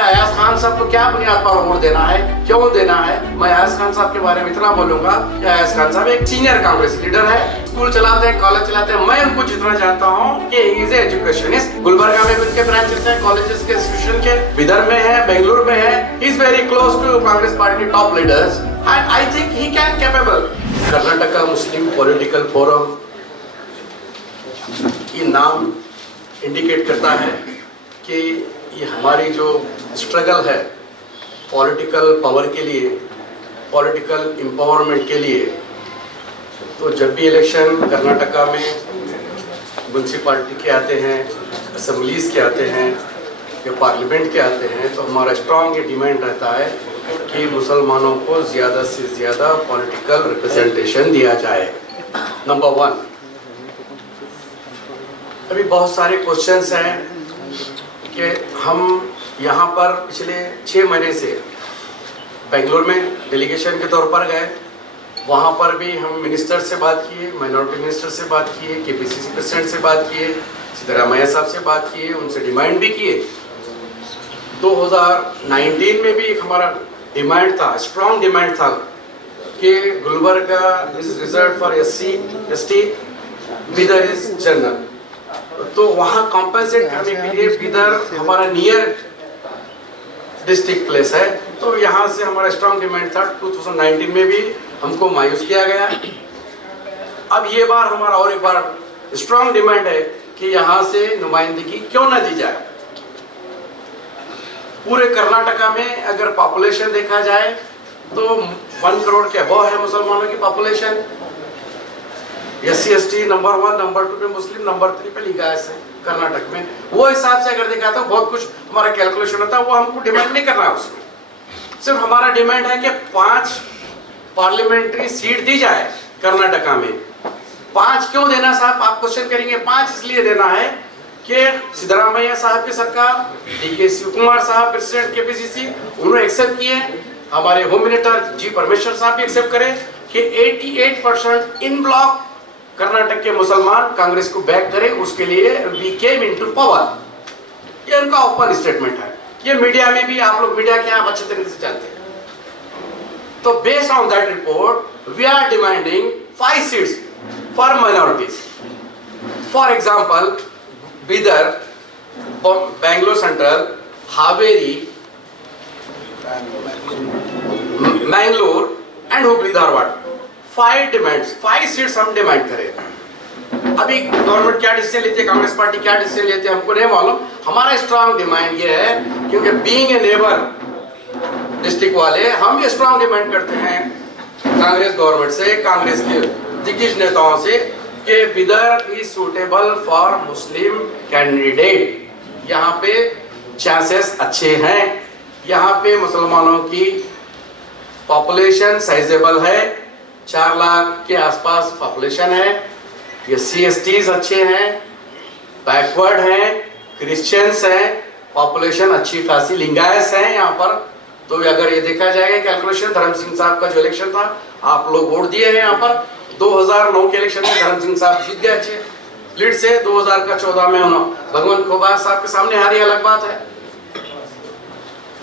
क्या अयाज खान साहब को क्या बुनियाद पर वोट देना है, क्यों देना है। मैं अयाज खान साहब के बारे में इतना बोलूंगा कि अयाज खान साहब एक सीनियर कांग्रेस लीडर है, स्कूल चलाते हैं, कॉलेज चलाते हैं। मैं उनको जितना जानता हूँ कि इज एजुकेशनिस्ट। गुलबर्गा में भी उनके ब्रांचेस हैं, कॉलेजेस के, इंस्टीट्यूशन के, बिदर में है, बेंगलुरु में है। Is very close to Congress party top leaders and I think he can capable. Karnataka Muslim political forum ये नाम इंडिकेट करता है कि ये हमारी जो स्ट्रगल है पॉलिटिकल पावर के लिए, पॉलिटिकल एम्पावरमेंट के लिए, तो जब भी इलेक्शन कर्नाटका में म्यूनसिपालिटी के आते हैं, असेंबलीज के आते हैं या पार्लियामेंट के आते हैं, तो हमारा स्ट्रॉन्ग ये डिमांड रहता है कि मुसलमानों को ज़्यादा से ज़्यादा पॉलिटिकल रिप्रेजेंटेशन दिया जाए। नंबर 1, अभी बहुत सारे क्वेश्चंस हैं कि हम यहाँ पर पिछले 6 महीने से बेंगलुरु में डेलीगेशन के तौर पर गए। वहाँ पर भी हम मिनिस्टर से बात किए, माइनॉरिटी मिनिस्टर से बात किए, केपीसीसी प्रेसिडेंट से बात किए, सिद्धरामैया साहब से बात किए, उनसे डिमांड भी किए। 2019 में भी एक हमारा डिमांड था, स्ट्रॉन्ग डिमांड था कि Gulbarga is reserve for SC ST, Bidar is general. तो वहाँ कॉम्पेंसेट करने के लिए बिदर हमारा नियर डिस्ट्रिक्ट प्लेस है, तो यहाँ से हमारा स्ट्रॉन्ग डिमांड था। 2019 में भी हमको मायूस किया गया। अब ये बार हमारा और एक बार स्ट्रॉन्ग डिमांड है कि यहाँ से नुमाइंदगी क्यों ना दी जाए। पूरे कर्नाटका में अगर पॉपुलेशन देखा जाए तो 1 करोड़ के अबव है मुसलमानों की population. SC ST number 1, number 2 पे मुस्लिम, नंबर 3 पे लिंगायत है कर्नाटक में। वो हिसाब से अगर देखा तो बहुत कुछ हमारा कैलकुलेशन होता है, वो हमको डिमांड नहीं करना है उसमें। सिर्फ हमारा डिमांड है कि 5 पार्लियामेंट्री सीट दी जाए कर्नाटका में। 5 क्यों देना साहब, आप क्वेश्चन करेंगे। 5 इसलिए देना है कि सिद्धरामैया साहब की सरकार, DK शिवकुमार साहब प्रेसिडेंट KPCC, उन्होंने एक्सेप्ट किए। हमारे होम मिनिस्टर जी परमेश्वर साहब भी एक्सेप्ट करें कि 88% इन ब्लॉक कर्नाटक के मुसलमान कांग्रेस को बैक करें, उसके लिए वी केम इनटू पावर। ये उनका ओपन स्टेटमेंट है। ये मीडिया में भी, आप लोग मीडिया के आप अच्छे तरीके से जानते हैं। तो based on that report we are demanding 5 seats for minorities. For example Bidar, Bangalore central, Haveri, Mangalore and Hubli Dharwad. 5 demands, 5 seats हम डिमांड करें। अभी गवर्नमेंट क्या डिसीजन लेती है, कांग्रेस पार्टी क्या डिसीजन लेती है, हमको नहीं मालूम। हमारा स्ट्रांग डिमांड ये है, क्योंकि बीइंग ए नेबर डिस्ट्रिक्ट वाले, हम ये स्ट्रांग डिमांड करते हैं कांग्रेस गवर्नमेंट से, कांग्रेस के दिग्गज नेताओं से, कि Bidar is suitable for Muslim candidate. यहाँ पे चांसेस अच्छे हैं, यहाँ पे मुसलमानों की पॉपुलेशन साइजेबल है, 4 लाख के आसपास पॉपुलेशन है। ये SC STs अच्छे हैं, बैकवर्ड हैं, क्रिश्चियंस हैं, पॉपुलेशन अच्छी खासी, लिंगायत हैं यहाँ पर। तो अगर ये देखा जाएगा कैलकुलेशन, धर्म सिंह साहब का जो इलेक्शन था, आप लोग वोट दिए हैं यहाँ पर। 2009 के इलेक्शन में धर्म सिंह साहब जीत गए अच्छे लीड से। 2014 में उन्होंने भगवंत खोबा साहब के सामने हारी, अलग बात है।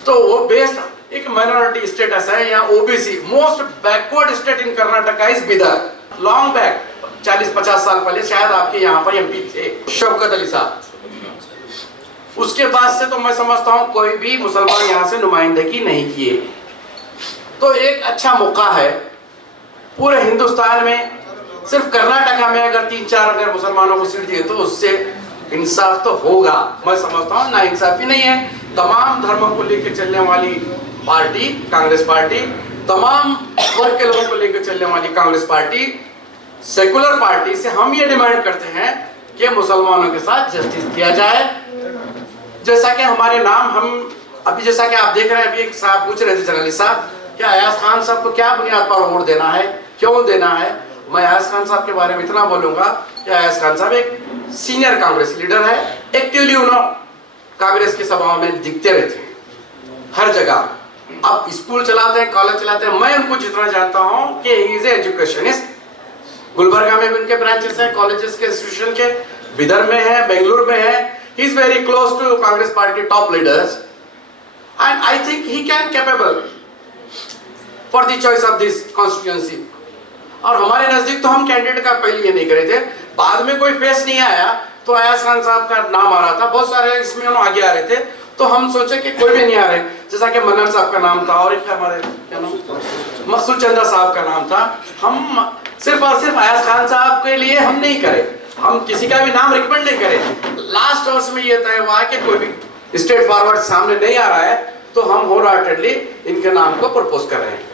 तो वो बेस्ड एक माइनॉरिटी स्टेटस है या OBC, most backward state in Karnataka is Bidar. Long back 40-50 साल पहले शायद आपके यहाँ पर MP थे शौकत अली साहब। उसके बाद से तो मैं समझता हूँ कोई भी मुसलमान यहाँ से नुमाइंदगी नहीं किए। तो एक अच्छा मौका है पूरे हिंदुस्तान में। सिर्फ कर्नाटका में अगर 3-4 अगर मुसलमानों को सीट दिए तो उससे इंसाफ तो होगा। मैं समझता हूँ ना इंसाफी नहीं है। तमाम धर्मों को लेकर चलने वाली पार्टी कांग्रेस पार्टी, तमाम वर्ग के लोगों को लेकर चलने वाली कांग्रेस पार्टी, सेकुलर पार्टी से हम ये डिमांड करते हैं कि मुसलमानों के साथ जस्टिस किया जाए। जैसा कि हमारे नाम, हम अभी जैसा कि आप देख रहे हैं, अभी एक साहब पूछ रहे थे जर्नलिस्ट साहब, क्या अयाज खान साहब को क्या बुनियाद पर वोट देना है, क्यों देना है। मैं अयाज खान साहब के बारे में इतना बोलूंगा कि अयाज खान साहब एक सीनियर कांग्रेस लीडर है। एक्टिवली उन्होंने कांग्रेस की सभाओं में दिखते रहते हैं हर जगह। अब स्कूल चलाते हैं, कॉलेज चलाते हैं। मैं उनको जितना जानता हूँ कि ही इज एजुकेशनिस्ट। गुलबर्गा में भी उनके ब्रांचेस हैं, कॉलेजेस के, इंस्टीट्यूशन के, बिदर में है, बेंगलुरु में है। He is very close to Congress party top leaders he can capable for the choice of this constituency. और हमारे नजदीक तो हम कैंडिडेट का पहले ये नहीं करे थे, बाद में कोई फेस नहीं आया तो अयाज खान साहब का नाम आ रहा था, बहुत सारे इसमें आगे आ रहे थे, तो हम सोचे कि कोई भी नहीं आ रहे, जैसा कि मन्नन साहब का नाम था और एक हमारे क्या नाम मकसूद चंदा साहब का नाम था। हम सिर्फ और सिर्फ अयाज खान साहब के लिए हम नहीं करे, हम किसी का भी नाम रिकमेंड नहीं करे। लास्ट आवर्स में ये तय हुआ कि कोई भी स्ट्रेट फॉरवर्ड सामने नहीं आ रहा है तो हम होलहार्टेडली इनके नाम को प्रपोज कर रहे हैं।